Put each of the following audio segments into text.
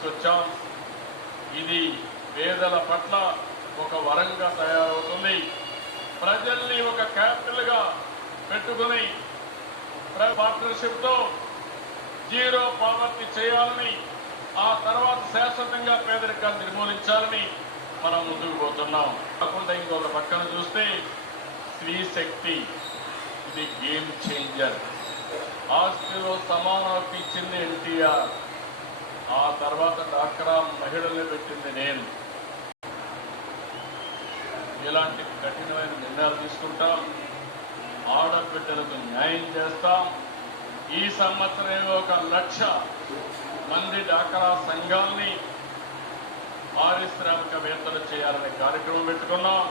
తీసుకొచ్చాం. ఇది పేదల పట్ల ఒక వరంగా తయారవుతుంది. ప్రజల్ని ఒక క్యాపిటల్ గా పెట్టుకుని పార్ట్నర్షిప్ తో జీరో పావర్టీ చేయాలని, ఆ తర్వాత శాశ్వతంగా పేదరికాన్ని నిర్మూలించాలని మనం ముందుకు పోతున్నాం. కాకుండా ఇంకొక పక్కన చూస్తే స్త్రీ శక్తి, ఇది గేమ్ చేంజర్. ఆస్తిలో సమాన హక్కు ఇచ్చింది ఎన్టీఆర్, ఆ తర్వాత డాక్రా మహిళల్ని పెట్టింది నేను. ఇలాంటి కఠినమైన నిర్ణయాలు తీసుకుంటాం. ఆడబిడ్డలకు న్యాయం చేస్తాం. ఈ సంవత్సరం 1,00,000 మంది డాక్రా సంఘాలని పారిశ్రామికవేత్తలు చేయాలనే కార్యక్రమం పెట్టుకున్నాం.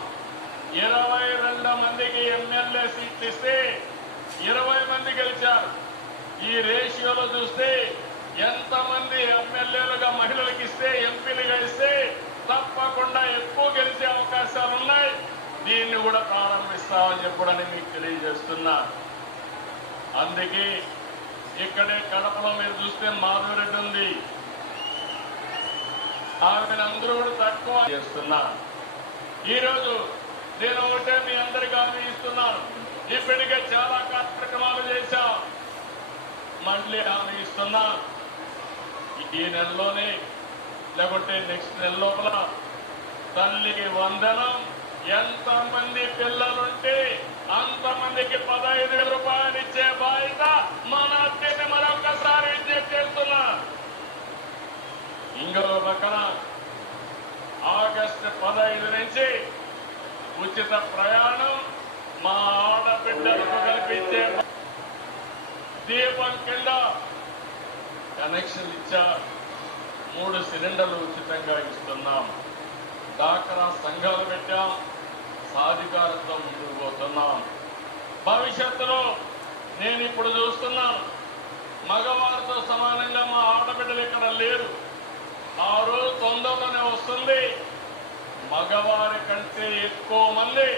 22 మందికి ఎమ్మెల్యే సీట్లు ఇస్తే 20 మంది గెలిచారు. ఈ రేషియోలో చూస్తే ఎంతమంది ఎమ్మెల్యేలుగా మహిళలకు ఇస్తే, ఎంపీలుగా ఇస్తే తప్పకుండా ఎక్కువ గెలిచే అవకాశాలు ఉన్నాయి. దీన్ని కూడా ప్రారంభిస్తామని చెప్పడని మీకు తెలియజేస్తున్నా. అందుకే ఇక్కడే కడపలో మీరు చూస్తే మాధవరెడ్డి ఉంది, ఆమెను అందరూ కూడా తక్కువ చేస్తున్నా. ఈరోజు నేను ఒకటే మీ అందరికీ హామీ ఇస్తున్నాను. ఇప్పటికే చాలా కార్యక్రమాలు చేశాం, మళ్ళీ హామీ ఇస్తున్నా. ఈ నెలలోనే లేకుంటే నెక్స్ట్ నెల లోపల తల్లికి వందనం, ఎంతమంది పిల్లలుంటే అంతమందికి 15,000 రూపాయలు ఇచ్చే బాధ్యత మన అత్యని మరొకసారి విజ్ఞప్తి చేస్తున్నా. ఇంకో పక్కన ఆగస్టు 15 నుంచి ఉచిత ప్రయాణం మా ఆడబిడ్డలకు కల్పించే దీపం కింద కనెక్షన్ ఇచ్చా. 3 సిలిండర్లు ఉచితంగా ఇస్తున్నాం. డాక్రా సంఘాలు పెట్టాం. సాధికారతో ముందుకు పోతున్నాం. భవిష్యత్తులో నేను ఇప్పుడు చూస్తున్నాను, మగవారితో సమానంగా మా ఆడబిడ్డలు ఇక్కడ లేరు. ఆ రోజు తొందరలోనే వస్తుంది. మగవారి కంటే ఎక్కువ మంది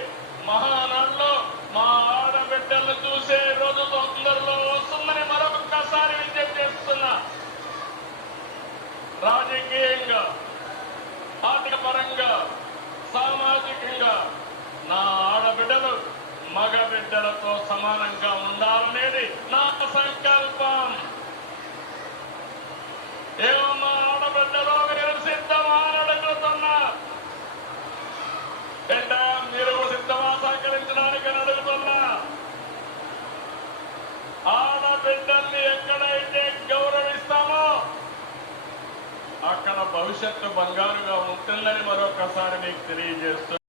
మహానాడులో మా ఆడబిడ్డలను చూసే రోజు తొందరలో వస్తుందని మరొకసారి విజ్ఞప్తి చేస్తున్నా. రాజకీయంగా, ఆర్థిక పరంగా, సామాజికంగా నా ఆడబిడ్డలు మగ బిడ్డలతో సమానంగా ఉండాలనేది నా సంకల్పం. ఏమో మా ఆడబిడ్డలో మీరు సిద్ధమా అని అడుగుతున్నా. మీరు సిద్ధమా సహకరించడానికి అడుగుతున్నా. ఆడబిడ్డల్ని ఎక్కడైతే గౌరవిస్తామో అక్కడ భవిష్యత్తు బంగారుగా ఉంటుందని మరొకసారి మీకు తెలియజేస్తున్నా.